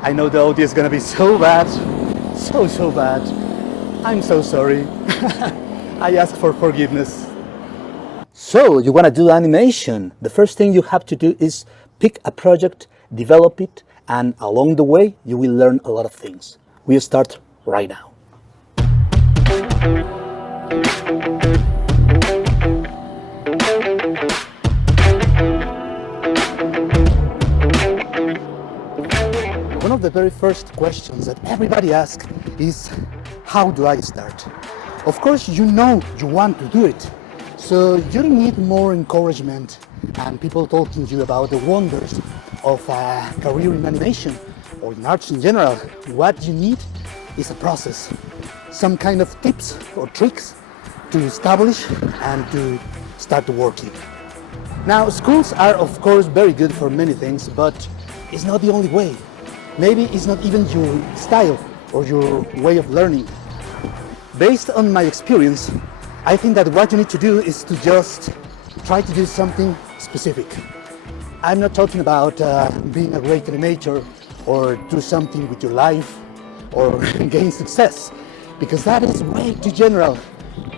I know the audio is gonna be so bad, so bad. I'm so sorry. I ask for forgiveness. So, you wanna do animation? The first thing you have to do is pick a project, develop it, and along the way, you will learn a lot of things. We'll start right now. One of the very first questions that everybody asks is, how do I start? Of course, you know you want to do it, so you need more encouragement and people talking to you about the wonders of a career in animation or in arts in general. What you need is a process, some kind of tips or tricks to establish and to start working. Now, schools are of course very good for many things, but it's not the only way. Maybe it's not even your style or your way of learning. Based on my experience, I think that what you need to do is to just try to do something specific. I'm not talking about being a great animator or do something with your life or gain success, because that is way too general.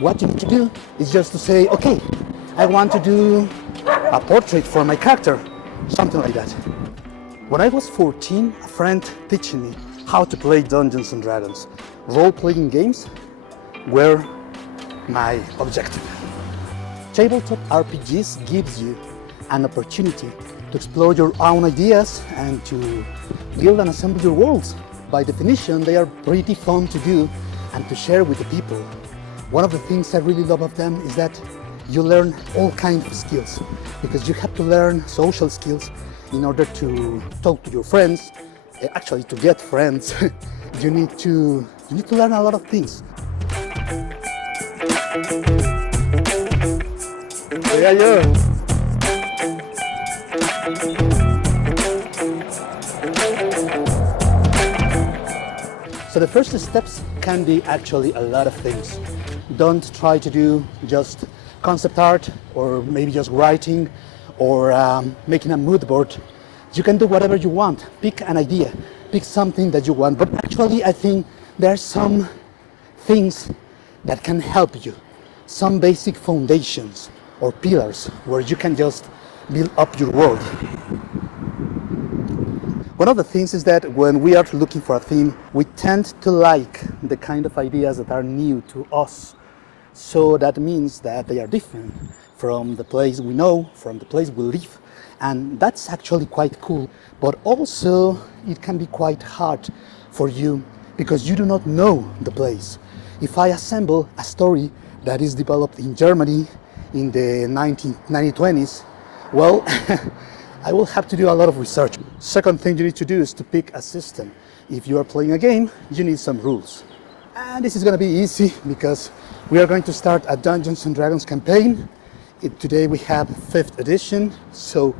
What you need to do is just to say, okay, I want to do a portrait for my character, something like that. When I was 14, a friend teaching me how to play Dungeons and Dragons. Role-playing games were my objective. Tabletop RPGs gives you an opportunity to explore your own ideas and to build and assemble your worlds. By definition, they are pretty fun to do and to share with the people. One of the things I really love of them is that you learn all kinds of skills, because you have to learn social skills in order to talk to your friends. Actually, to get friends, you need to learn a lot of things. So the first steps can be actually a lot of things. Don't try to do just concept art or maybe just writing or making a mood board. You can do whatever you want. Pick an idea, pick something that you want. But actually, I think there are some things that can help you, some basic foundations or pillars where you can just build up your world. One of the things is that when we are looking for a theme, we tend to like the kind of ideas that are new to us. So that means that they are different from the place we know, from the place we live. And that's actually quite cool. But also it can be quite hard for you because you do not know the place. If I assemble a story that is developed in Germany in the 1920s, well, I will have to do a lot of research. Second thing you need to do is to pick a system. If you are playing a game, you need some rules. And this is going to be easy because we are going to start a Dungeons and Dragons campaign. Today we have 5th edition, so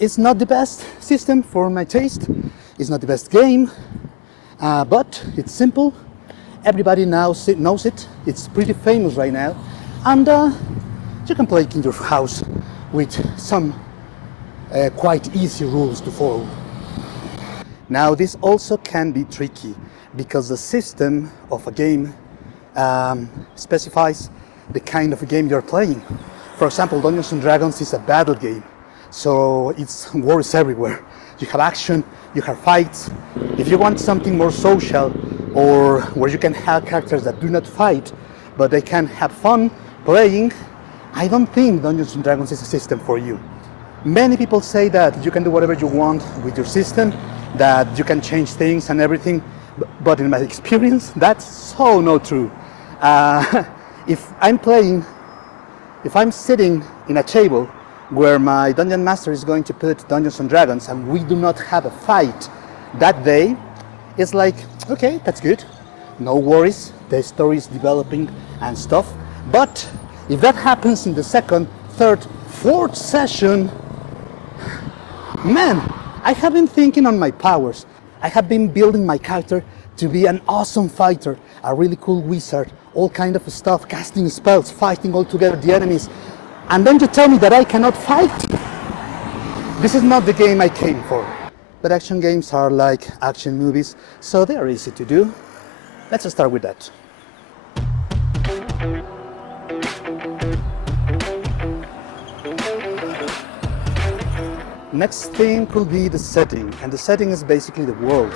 it's not the best system for my taste. It's not the best game, but it's simple. Everybody now knows it. It's pretty famous right now. And you can play it in your house with some quite easy rules to follow. Now this also can be tricky because the system of a game specifies the kind of game you're playing. For example, Dungeons and Dragons is a battle game, so it's wars everywhere. You have action, you have fights. If you want something more social or where you can have characters that do not fight, but they can have fun playing, I don't think Dungeons and Dragons is a system for you. Many people say that you can do whatever you want with your system, that you can change things and everything, but in my experience, that's so not true. If I'm sitting in a table where my dungeon master is going to put Dungeons and Dragons and we do not have a fight that day, it's like, okay, that's good. No worries, the story is developing and stuff. But if that happens in the 2nd, 3rd, 4th session, man, I have been thinking on my powers. I have been building my character to be an awesome fighter, a really cool wizard, all kind of stuff, casting spells, fighting all together the enemies. And then you tell me that I cannot fight? This is not the game I came for. But action games are like action movies, so they are easy to do. Let's start with that. Next thing could be the setting, and the setting is basically the world,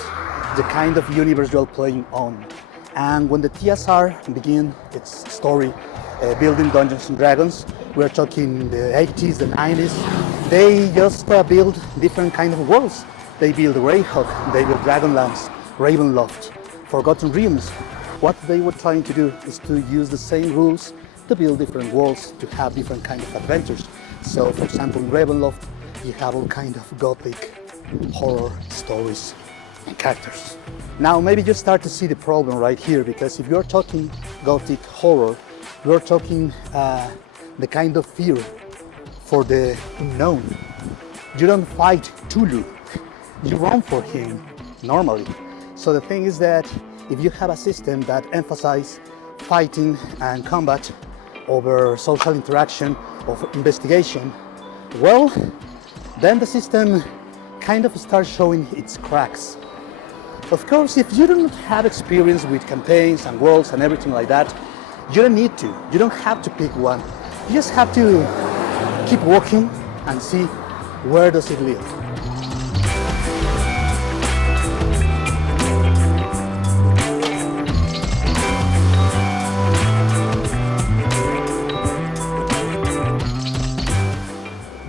the kind of universe you're playing on. And when the TSR begin its story, building Dungeons and Dragons, we're talking the 80s, the 90s, they just build different kind of worlds. They build Greyhawk, they build Dragonlance, Ravenloft, Forgotten Realms. What they were trying to do is to use the same rules to build different worlds, to have different kind of adventures. So for example, in Ravenloft, you have all kind of gothic horror stories and characters. Now maybe you start to see the problem right here, because if you're talking gothic horror, you're talking the kind of fear for the unknown. You don't fight Tulu, you run for him normally. So the thing is that if you have a system that emphasizes fighting and combat over social interaction, over investigation, well, then the system kind of starts showing its cracks. Of course, if you don't have experience with campaigns and worlds and everything like that, you don't need to. You don't have to pick one. You just have to keep walking and see where does it lead.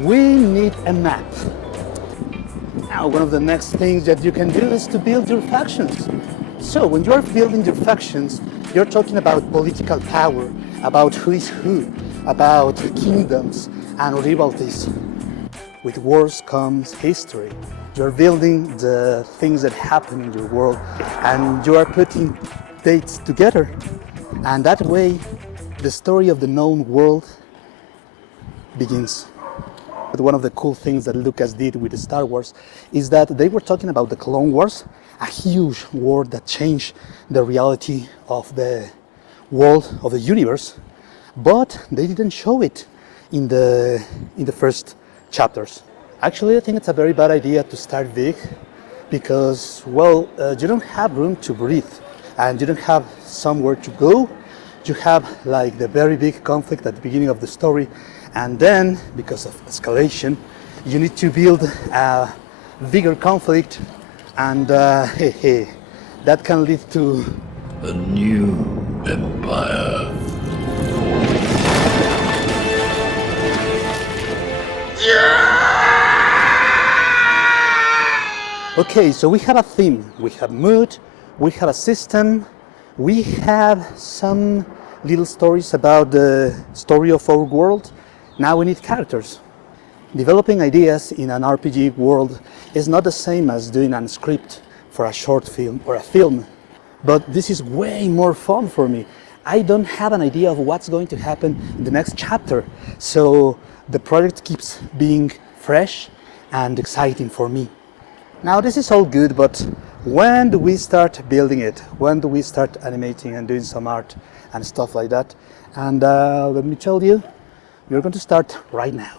We need a map. Now, one of the next things that you can do is to build your factions. So when you're building your factions, you're talking about political power, about who is who, about kingdoms and rivalries. With wars comes history. You're building the things that happen in your world, and you are putting dates together. And that way, the story of the known world begins. But one of the cool things that Lucas did with Star Wars is that they were talking about the Clone Wars, a huge war that changed the reality of the world, of the universe, but they didn't show it in the first chapters. Actually, I think it's a very bad idea to start big, because, well, you don't have room to breathe and you don't have somewhere to go. You have like the very big conflict at the beginning of the story, and then because of escalation you need to build a bigger conflict, and that can lead to a new empire. Okay, so we have a theme, we have mood, we have a system, we have some little stories about the story of our world. Now we need characters. Developing ideas in an RPG world is not the same as doing a script for a short film or a film, but this is way more fun for me. I don't have an idea of what's going to happen in the next chapter, so the project keeps being fresh and exciting for me. Now this is all good, but when do we start building it? When do we start animating and doing some art and stuff like that? And let me tell you, we're going to start right now.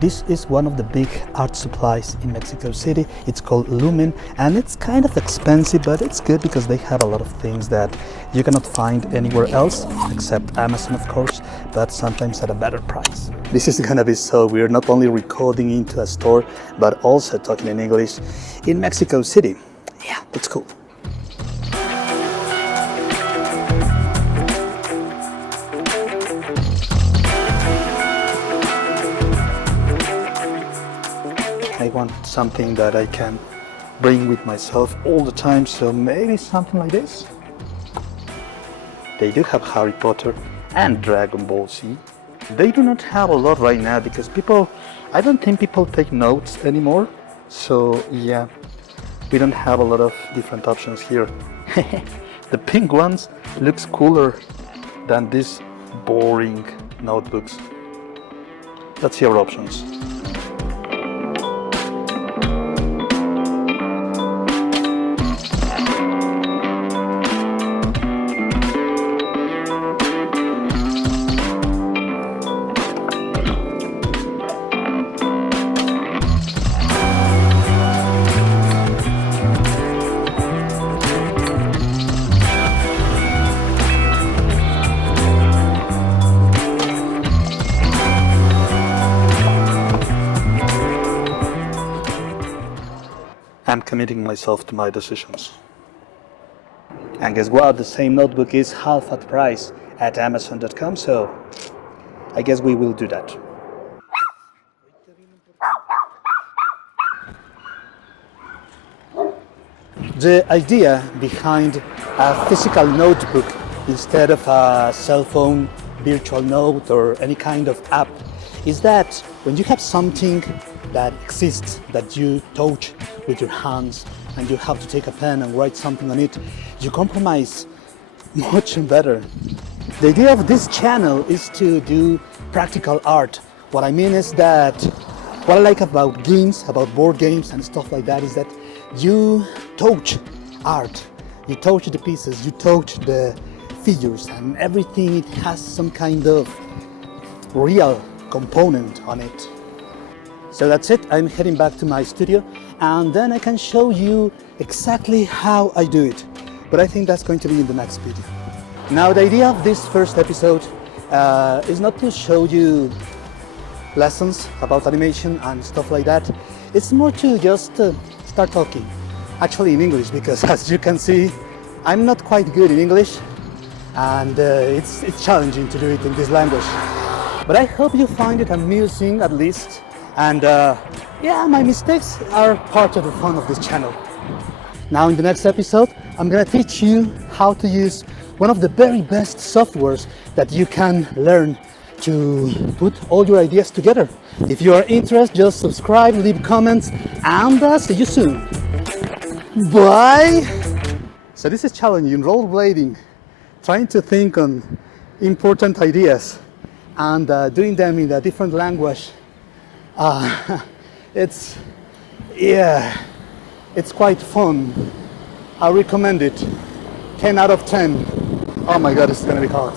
This is one of the big art supplies in Mexico City. It's called Lumen, and it's kind of expensive, but it's good because they have a lot of things that you cannot find anywhere else, except Amazon, of course, but sometimes at a better price. This is gonna be so weird, not only recording into a store, but also talking in English in Mexico City. Yeah, that's cool. I want something that I can bring with myself all the time, so maybe something like this. They do have Harry Potter and Dragon Ball Z. They do not have a lot right now because I don't think people take notes anymore. So yeah, we don't have a lot of different options here. The pink ones looks cooler than these boring notebooks. Let's see our options. committing myself to my decisions. And guess what? The same notebook is half at price at Amazon.com, so I guess we will do that. The idea behind a physical notebook instead of a cell phone, virtual note, or any kind of app is that when you have something that exists that you touch with your hands and you have to take a pen and write something on it, you compromise much better. The idea of this channel is to do practical art. What I mean is that what I like about games, about board games and stuff like that, is that you touch art, you touch the pieces, you touch the figures, and everything, it has some kind of real component on it. So that's it, I'm heading back to my studio and then I can show you exactly how I do it. But I think that's going to be in the next video. Now the idea of this first episode is not to show you lessons about animation and stuff like that. It's more to just start talking, actually in English, because as you can see, I'm not quite good in English and it's challenging to do it in this language. But I hope you find it amusing at least, and yeah, my mistakes are part of the fun of this channel. Now in the next episode, I'm gonna teach you how to use one of the very best softwares that you can learn to put all your ideas together. If you are interested, just subscribe, leave comments, and see you soon. Bye! So this is challenging, rollerblading, trying to think on important ideas and doing them in a different language. It's quite fun. I recommend it. 10 out of 10. Oh my god, it's gonna be hard.